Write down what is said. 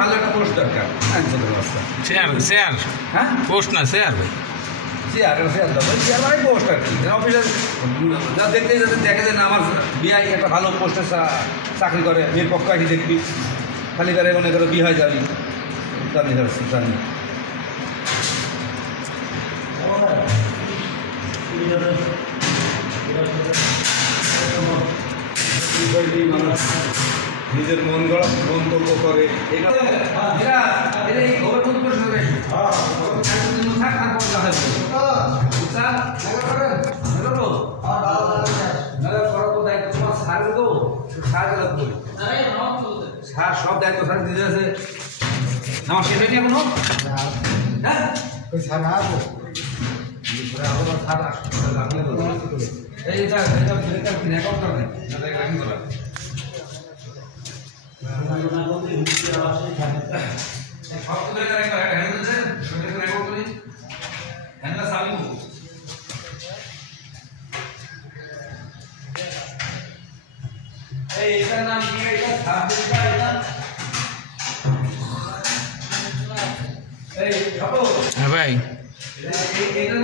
ভালো একটা পোস্ট দরকার শেয়ার হ্যাঁ পোস্ট না শেয়ার ভাই শেয়ার মানে পোস্ট আর কি অফিসে যা দেখতে দেখে যে না আমার বিআই একটা ভালো পোস্টে চাকরি করে বিয়ের পক্ষ আসি দেখবি খালি করে মনে করে বিয়ে হয়ে যাবি জানি জানি নিজের মন গড়া মন্তব্য করে সার সব দায়িত্ব সার দিতে আছে আমার শেষ হয়নি এখনো হ্যাঁ সার আসবো এইটা নাম ভাই এটা